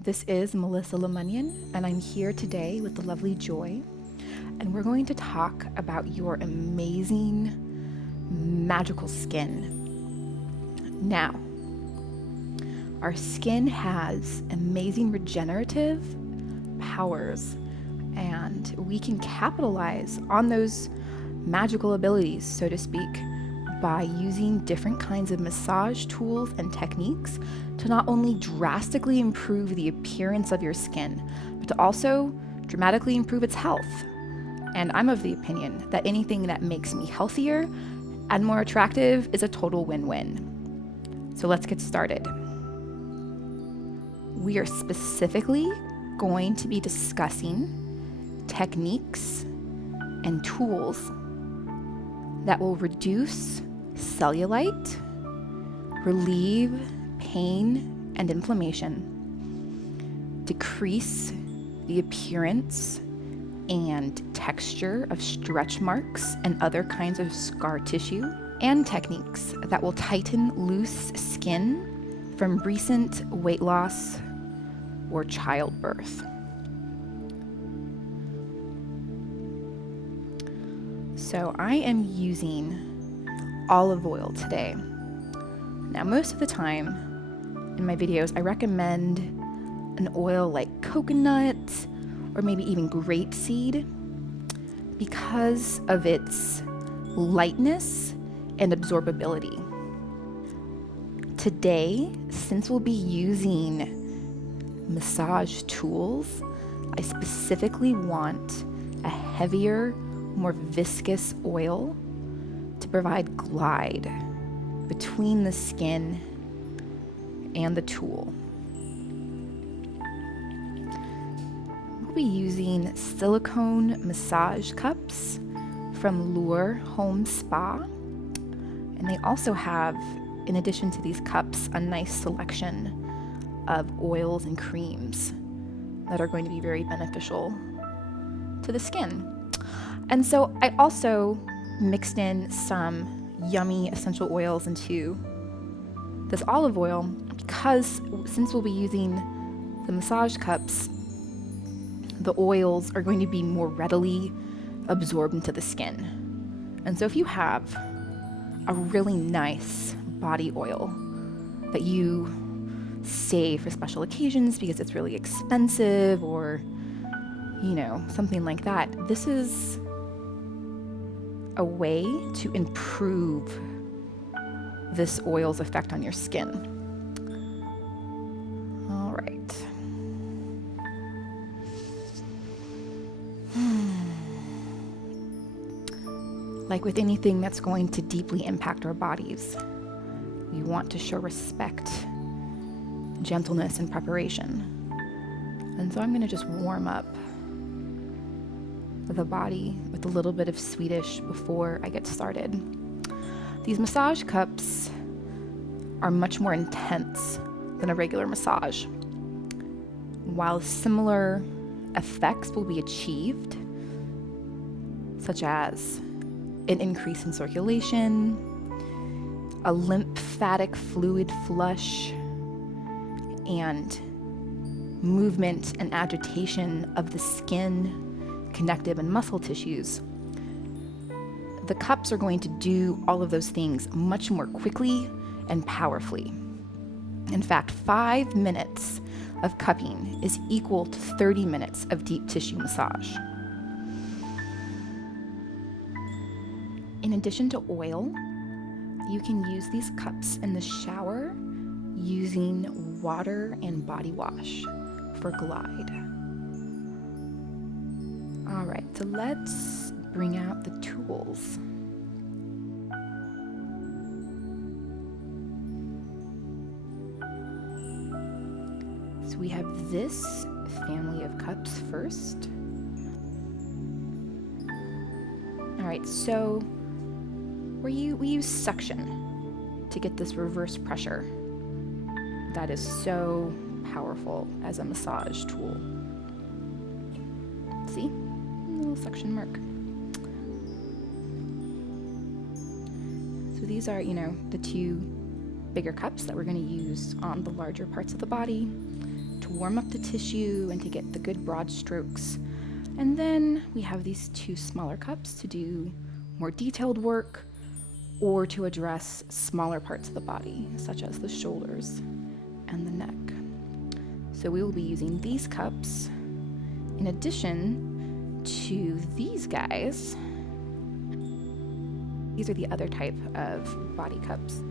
This is Melissa LaMunyon, and I'm here today with the lovely Joy, and we're going to talk about your amazing, magical skin. Now, our skin has amazing regenerative powers, and we can capitalize on those magical abilities, so to speak, by using different kinds of massage tools and techniques to not only drastically improve the appearance of your skin, but to also dramatically improve its health. And I'm of the opinion that anything that makes me healthier and more attractive is a total win-win. So let's get started. We are specifically going to be discussing techniques and tools that will reduce cellulite, relieve pain and inflammation, decrease the appearance and texture of stretch marks and other kinds of scar tissue, and techniques that will tighten loose skin from recent weight loss or childbirth. So I am using olive oil today. Now, most of the time in my videos, I recommend an oil like coconut or maybe even grapeseed because of its lightness and absorbability. Today, since we'll be using massage tools, I specifically want a heavier, more viscous oil to provide glide between the skin and the tool. We'll be using silicone massage cups from Lure Home Spa, and they also have, in addition to these cups, a nice selection of oils and creams that are going to be very beneficial to the skin. And so I also mixed in some yummy essential oils into this olive oil because since we'll be using the massage cups, the oils are going to be more readily absorbed into the skin. And so if you have a really nice body oil that you save for special occasions because it's really expensive or, something like that, this is a way to improve this oil's effect on your skin. All right. Like with anything that's going to deeply impact our bodies, we want to show respect, gentleness, and preparation. And so I'm going to just warm up the body with a little bit of Swedish before I get started. These massage cups are much more intense than a regular massage. While similar effects will be achieved, such as an increase in circulation, a lymphatic fluid flush, and movement and agitation of the skin, connective and muscle tissues, the cups are going to do all of those things much more quickly and powerfully. In fact, 5 minutes of cupping is equal to 30 minutes of deep tissue massage. In addition to oil, you can use these cups in the shower using water and body wash for glide. All right, so let's bring out the tools. So we have this family of cups first. All right, so we use suction to get this reverse pressure that is so powerful as a massage tool. See? A little suction mark. So these are, the two bigger cups that we're going to use on the larger parts of the body to warm up the tissue and to get the good broad strokes. And then we have these 2 smaller cups to do more detailed work or to address smaller parts of the body, such as the shoulders and the neck. So we will be using these cups in addition to these guys. These are the other type of body cups.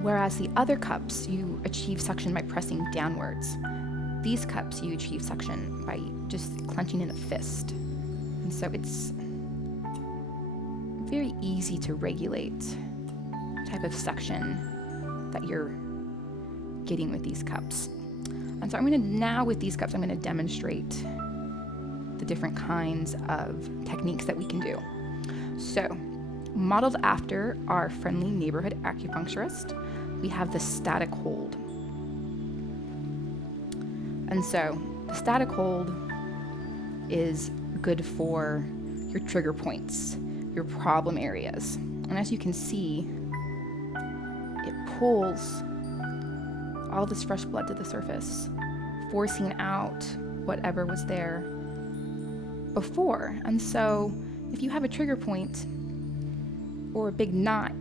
Whereas the other cups, you achieve suction by pressing downwards. These cups, you achieve suction by just clenching in a fist. And so it's very easy to regulate the type of suction that you're getting with these cups. And so with these cups, I'm gonna demonstrate the different kinds of techniques that we can do. So, modeled after our friendly neighborhood acupuncturist, we have the static hold. And so, the static hold is good for your trigger points, your problem areas. And as you can see, it pulls all this fresh blood to the surface, forcing out whatever was there before. And so if you have a trigger point or a big knot,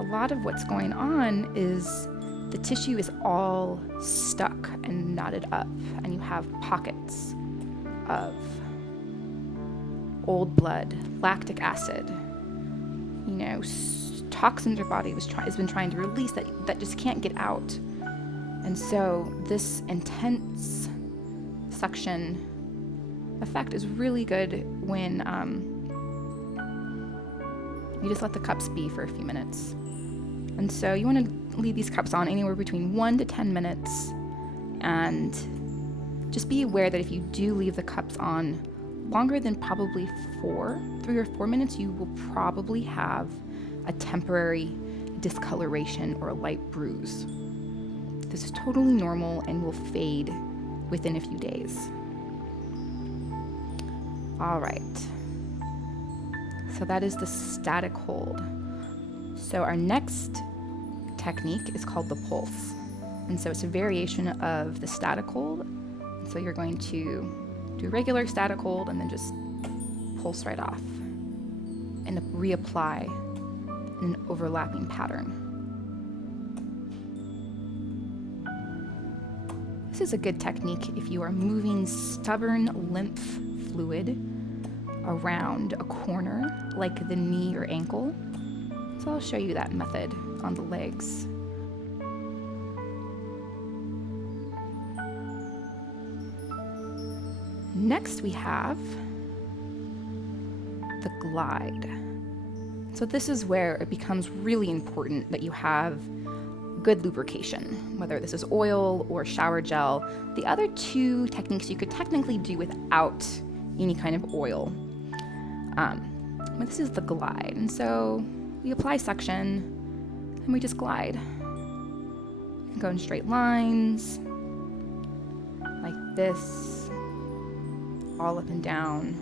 a lot of what's going on is the tissue is all stuck and knotted up, and you have pockets of old blood, lactic acid, toxins your body has been trying to release that just can't get out. And so this intense suction effect is really good when you just let the cups be for a few minutes. And so you want to leave these cups on anywhere between 1 to 10 minutes, and just be aware that if you do leave the cups on longer than probably 3 or 4 minutes, you will probably have a temporary discoloration or a light bruise. This is totally normal and will fade within a few days. All right. So that is the static hold. So our next technique is called the pulse. And so it's a variation of the static hold. So you're going to do regular static hold and then just pulse right off and reapply in an overlapping pattern. This is a good technique if you are moving stubborn lymph fluid around a corner like the knee or ankle. So I'll show you that method on the legs. Next we have the glide. So this is where it becomes really important that you have good lubrication, whether this is oil or shower gel. The other 2 techniques you could technically do without any kind of oil. But this is the glide. And so we apply suction and we just glide. You can go in straight lines like this, all up and down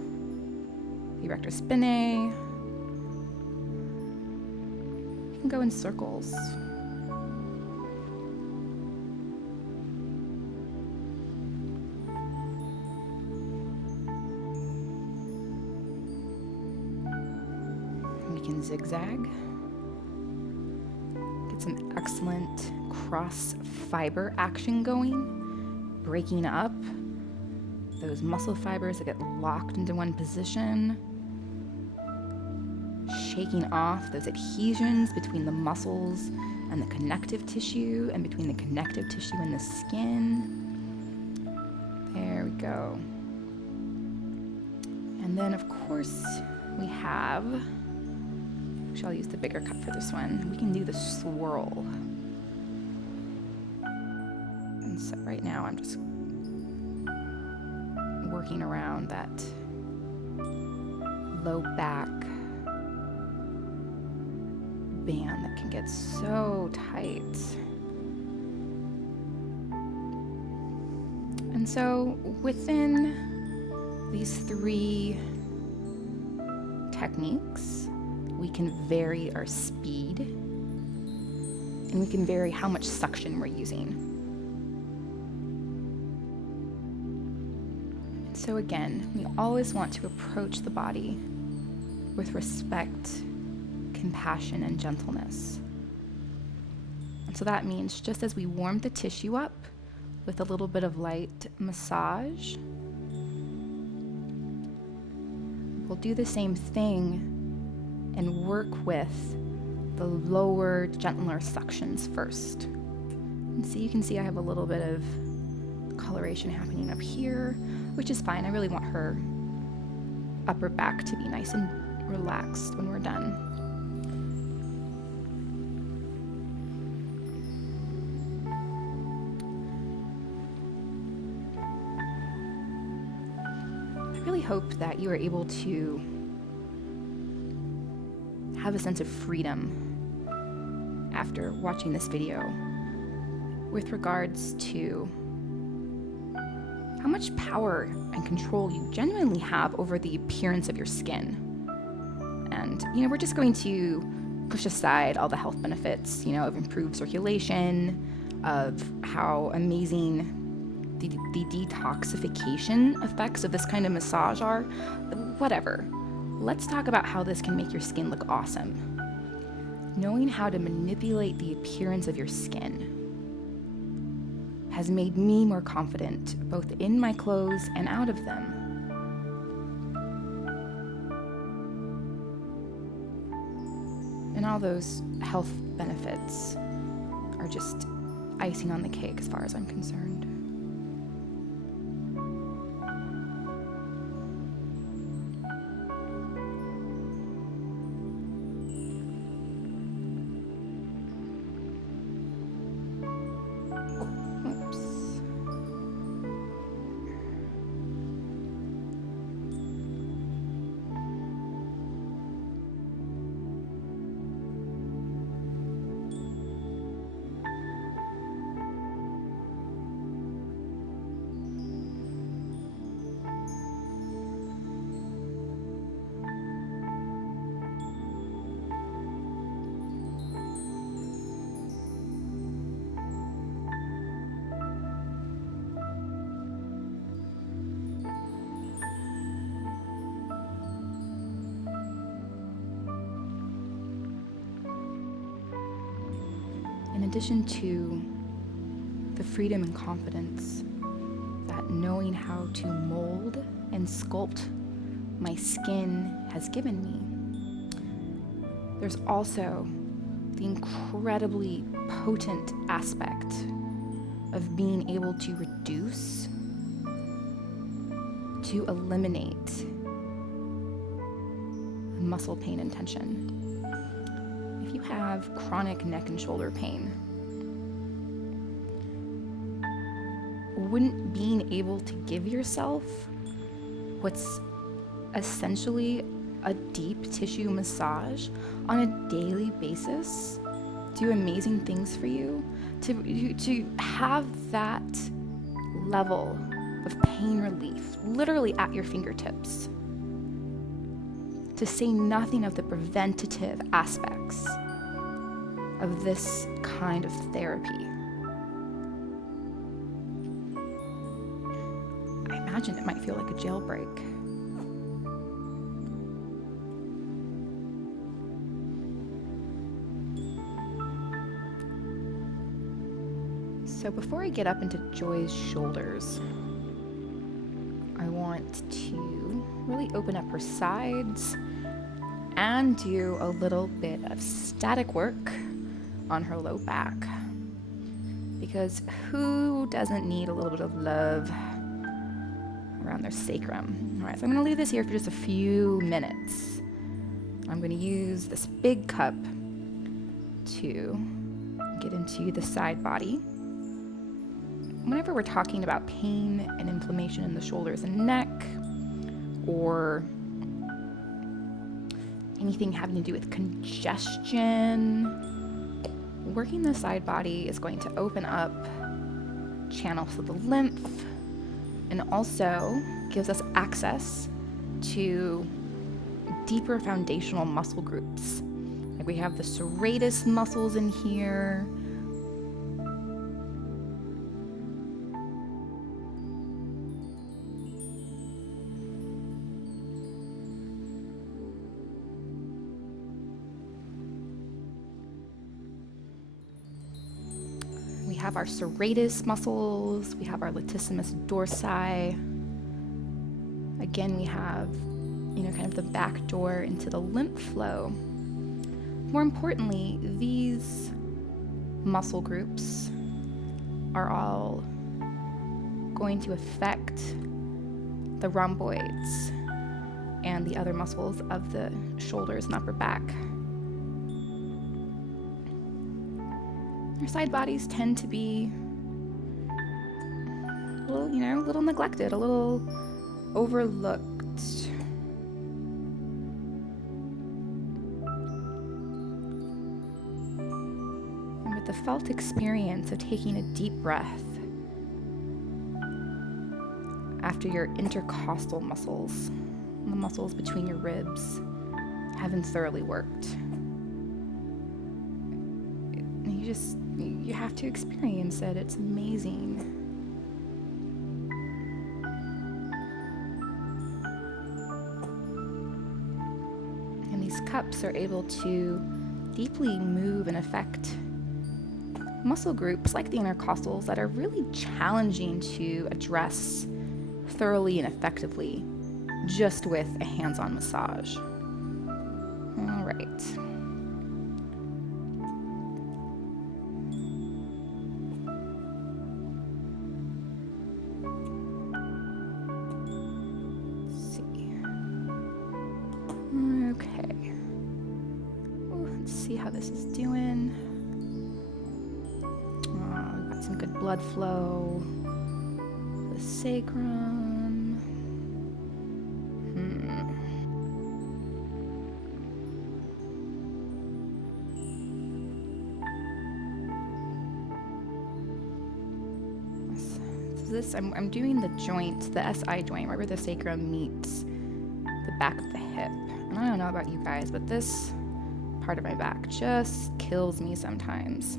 the erector spinae. You can go in circles. We can zigzag. Get some excellent cross fiber action going, breaking up those muscle fibers that get locked into one position, shaking off those adhesions between the muscles and the connective tissue, and between the connective tissue and the skin. There we go. And then, of course, we have, actually I'll use the bigger cup for this one, we can do the swirl. And so right now I'm just working around that low back band that can get so tight. And so within these 3 techniques, we can vary our speed and we can vary how much suction we're using. So again, we always want to approach the body with respect, compassion, and gentleness. And so that means just as we warm the tissue up with a little bit of light massage, we'll do the same thing and work with the lower, gentler suctions first. And so you can see I have a little bit of coloration happening up here, which is fine. I really want her upper back to be nice and relaxed when we're done. I really hope that you are able to have a sense of freedom after watching this video with regards to how much power and control you genuinely have over the appearance of your skin. And, we're just going to push aside all the health benefits, of improved circulation, of how amazing the detoxification effects of this kind of massage are, whatever. Let's talk about how this can make your skin look awesome. Knowing how to manipulate the appearance of your skin has made me more confident, both in my clothes and out of them. And all those health benefits are just icing on the cake as far as I'm concerned. In addition to the freedom and confidence that knowing how to mold and sculpt my skin has given me, there's also the incredibly potent aspect of being able to reduce, to eliminate muscle pain and tension. If you have chronic neck and shoulder pain, wouldn't being able to give yourself what's essentially a deep tissue massage on a daily basis do amazing things for you? To have that level of pain relief literally at your fingertips, to say nothing of the preventative aspects of this kind of therapy. I imagine it might feel like a jailbreak. So before I get up into Joy's shoulders, I want to really open up her sides and do a little bit of static work on her low back. Because who doesn't need a little bit of love around their sacrum? All right, so I'm going to leave this here for just a few minutes. I'm going to use this big cup to get into the side body. Whenever we're talking about pain and inflammation in the shoulders and neck, or anything having to do with congestion, working the side body is going to open up channels of the lymph and also gives us access to deeper foundational muscle groups. Like we have the serratus muscles in here, have our serratus muscles, we have our latissimus dorsi. Again, we have, kind of the back door into the lymph flow. More importantly, these muscle groups are all going to affect the rhomboids and the other muscles of the shoulders and upper back. Our side bodies tend to be a little neglected, a little overlooked. And with the felt experience of taking a deep breath after your intercostal muscles, the muscles between your ribs, have been thoroughly worked, you have to experience it. It's amazing. And these cups are able to deeply move and affect muscle groups like the intercostals that are really challenging to address thoroughly and effectively just with a hands-on massage. All right. How this is doing. We've got some good blood flow. The sacrum. So this, I'm doing the joint, the SI joint, right where the sacrum meets the back of the hip. And I don't know about you guys, but this part of my back just kills me sometimes.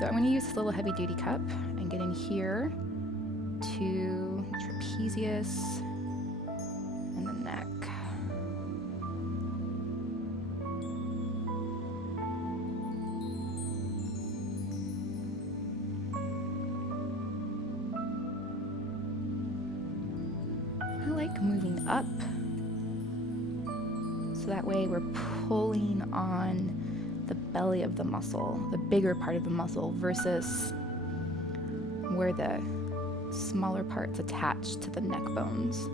So I'm going to use this little heavy duty cup and get in here to trapezius and the neck. I like moving up, so that way we're pulling on the belly of the muscle, the bigger part of the muscle, versus where the smaller parts attach to the neck bones.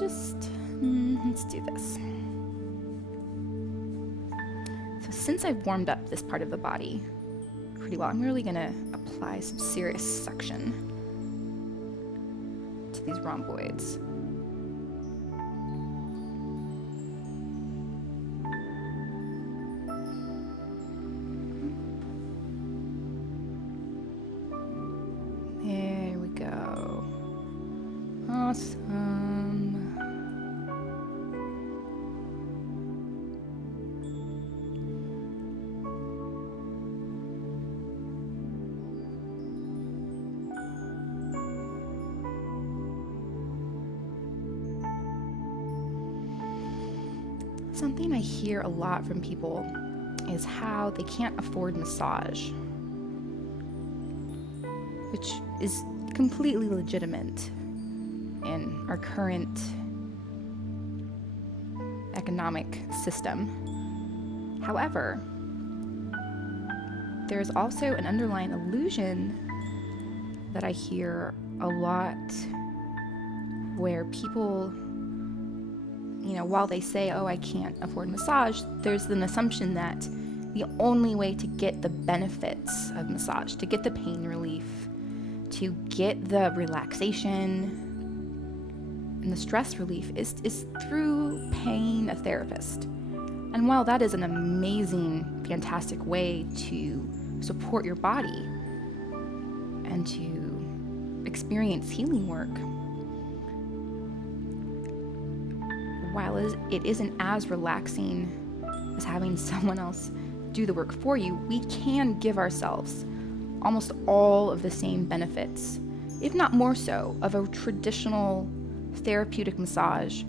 Let's do this. So since I've warmed up this part of the body pretty well, I'm really going to apply some serious suction to these rhomboids. There we go. Awesome. Something I hear a lot from people is how they can't afford massage, which is completely legitimate in our current economic system. However, there's also an underlying illusion that I hear a lot where people, while they say, oh, I can't afford massage, there's an assumption that the only way to get the benefits of massage, to get the pain relief, to get the relaxation and the stress relief is through paying a therapist. And while that is an amazing, fantastic way to support your body and to experience healing work, while it isn't as relaxing as having someone else do the work for you, we can give ourselves almost all of the same benefits, if not more so, of a traditional therapeutic massage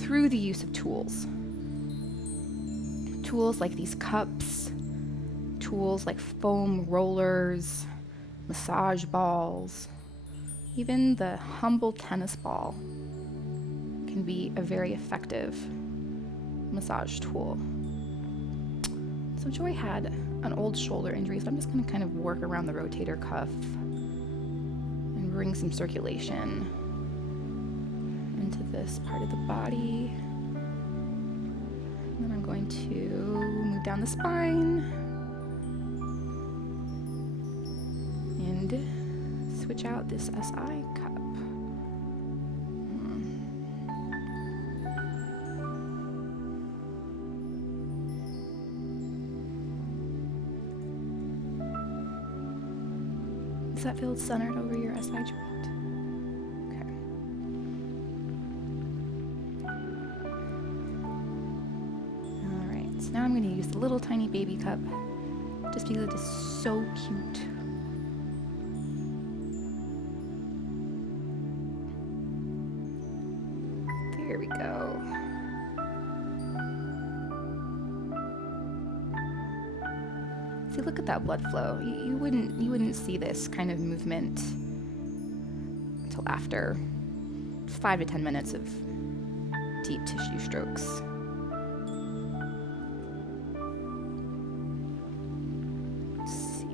through the use of tools. Tools like these cups, tools like foam rollers, massage balls, even the humble tennis ball can be a very effective massage tool. So Joy had an old shoulder injury, so I'm just going to kind of work around the rotator cuff and bring some circulation into this part of the body. And then I'm going to move down the spine and switch out this SI cup. Does that feel centered over your SI joint? Okay. All right, so now I'm going to use the little tiny baby cup just because it is so cute. There we go. See, look at that blood flow. You wouldn't see this kind of movement until after 5 to 10 minutes of deep tissue strokes. Let's see.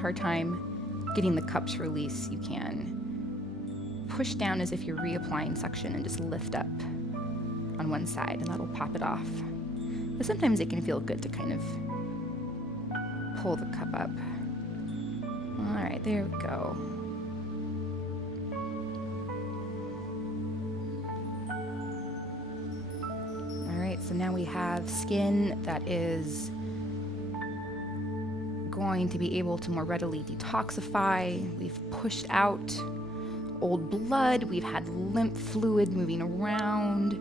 Hard time getting the cups release, you can push down as if you're reapplying suction and just lift up on one side, and that'll pop it off. But sometimes it can feel good to kind of pull the cup up. All right, there we go. All right, so now we have skin that is going to be able to more readily detoxify. We've pushed out old blood, we've had lymph fluid moving around,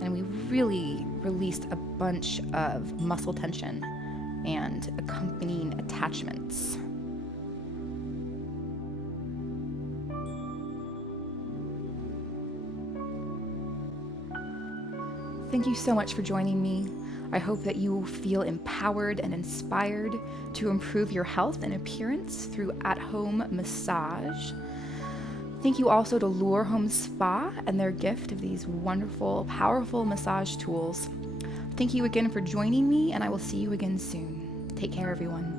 and we really released a bunch of muscle tension and accompanying attachments. Thank you so much for joining me. I hope that you will feel empowered and inspired to improve your health and appearance through at-home massage. Thank you also to Lure Home Spa and their gift of these wonderful, powerful massage tools. Thank you again for joining me, and I will see you again soon. Take care, everyone.